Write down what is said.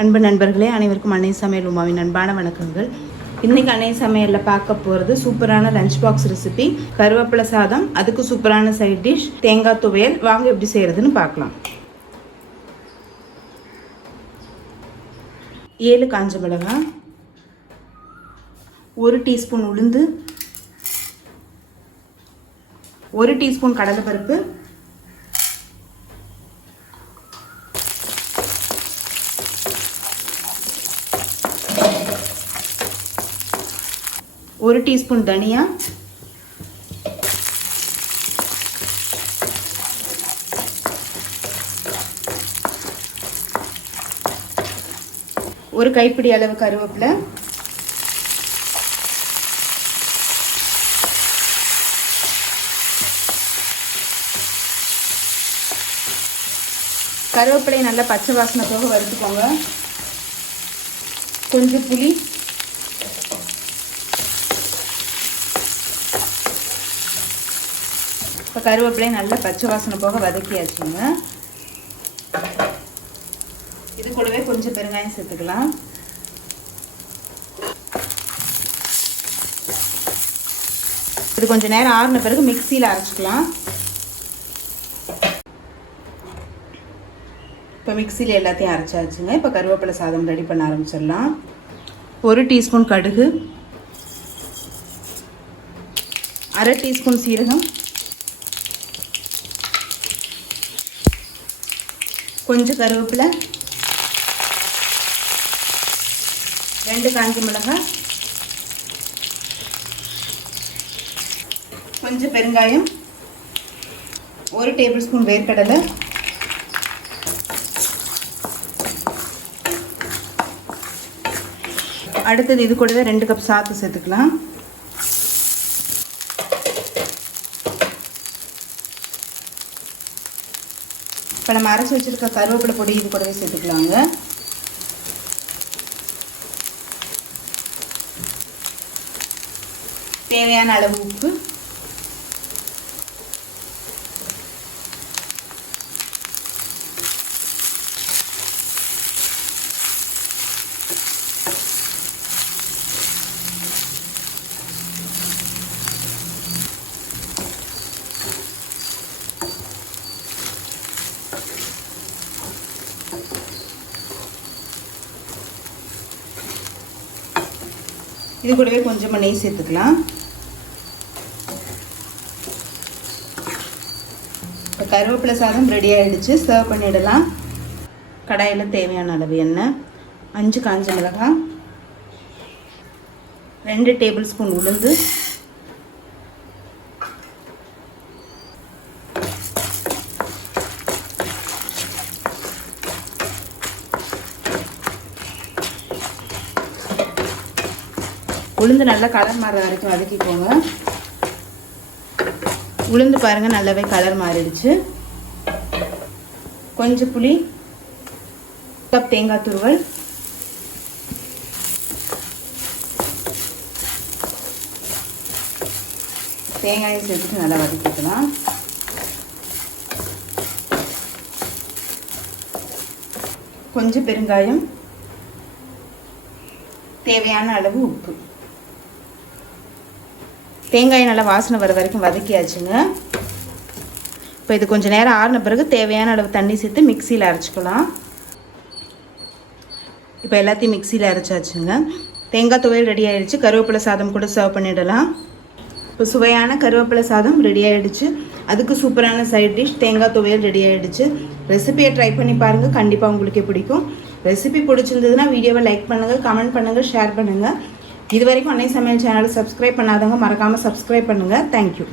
அன்பு நண்பர்களே, அனைவருக்கும் அன்னை சமையல் உமாவின் அன்பான வணக்கங்கள். இன்றைக்கி அன்னை சமையலில் பார்க்க போகிறது சூப்பரான லஞ்ச் பாக்ஸ் ரெசிபி கருவேப்பிலை சாதம். அதுக்கு சூப்பரான சைட் டிஷ் தேங்காய் துவையல். வாங்க எப்படி செய்கிறதுன்னு பார்க்கலாம். 7 காஞ்ச மிளகாய், 1 டீஸ்பூன் உளுந்து, 1 டீஸ்பூன் கடலைப்பருப்பு, 1 டீஸ்பூன் தனியா, 1 கைப்பிடி அளவு கருவேப்பிலை, கருவேப்பிலை நல்லா பச்சை வாசனை போக வறுத்துக்கோங்க. கொஞ்சம் புளி, இப்போ கருவேப்பிலை நல்லா பச்சை வாசனை போக வதக்கியாச்சுங்க. இது கூடவே கொஞ்சம் பெருங்காயம் சேர்த்துக்கலாம். இது கொஞ்சம் நேரம் ஆறின பிறகு மிக்சியில் அரைச்சிக்கலாம். இப்போ மிக்சியில் எல்லாத்தையும் அரைச்சாச்சுங்க. இப்போ கருவேப்பிலை சாதம் ரெடி பண்ண ஆரம்பிச்சிடலாம். 1 டீஸ்பூன் கடுகு, 1/2 டீஸ்பூன் சீரகம், கொஞ்சம் கருவேப்பிலை, 2 காஞ்ச மிளகாய், கொஞ்சம் பெருங்காயம், 1 டேபிள் ஸ்பூன் வேர்க்கடலை, அடுத்தது இது கூடவே 2 கப் சாத்து சேர்த்துக்கலாம். இப்போ நம்ம அரைச்சி வச்சுருக்க கருவேப்பிலை பொடி இது கூடவே சேர்த்துக்கலாங்க. தேவையான அளவு உப்பு, இது கூடவே கொஞ்சமாக நெய் சேர்த்துக்கலாம். இப்போ கருவேப்பிலை சாதம் ரெடி ஆகிடுச்சு. சர்வ் பண்ணிடலாம். கடாயில் தேவையான அளவு எண்ணெய், 5 காஞ்ச மிளகாய், 2 டேபிள் ஸ்பூன் உளுந்து, உளுந்து நல்லா கலர் மாற வரைக்கும் வதக்கிக்கோங்க. உளுந்து பாருங்கள் நல்லாவே கலர் மாறிடுச்சு. கொஞ்சம் புளி, கப் தேங்காய் துருவல், தேங்காயை சேர்த்துட்டு நல்லா வதக்கிக்கலாம். கொஞ்சம் பெருங்காயம், தேவையான அளவு உப்பு. தேங்காய் நல்லா வாசனை வர வரைக்கும் வதக்கியாச்சுங்க. இப்போ இது கொஞ்சம் நேரம் ஆறின பிறகு தேவையான அளவு தண்ணி சேர்த்து மிக்சியில் அரைச்சிக்கலாம். இப்போ எல்லாத்தையும் மிக்சியில் அரைச்சாச்சுங்க. தேங்காய் துவையல் ரெடி ஆகிடுச்சு. கருவேப்பிலை சாதம் கூட சர்வ் பண்ணிடலாம். இப்போ சுவையான கருவேப்பிலை சாதம் ரெடி ஆகிடுச்சு. அதுக்கு சூப்பரான சைட் டிஷ் தேங்காய் துவையல் ரெடி ஆகிடுச்சு. ரெசிபியை ட்ரை பண்ணி பாருங்கள், கண்டிப்பாக உங்களுக்கே பிடிக்கும். ரெசிபி பிடிச்சிருந்ததுன்னா வீடியோவை லைக் பண்ணுங்கள், கமெண்ட் பண்ணுங்கள், ஷேர் பண்ணுங்கள். இது வரைக்கும் அன்னை சமையல் சேனலை சப்ஸ்கிரைப் பண்ணாதவங்க மறக்காமல் சப்ஸ்கிரைப் பண்ணுங்கள். தேங்க்யூ.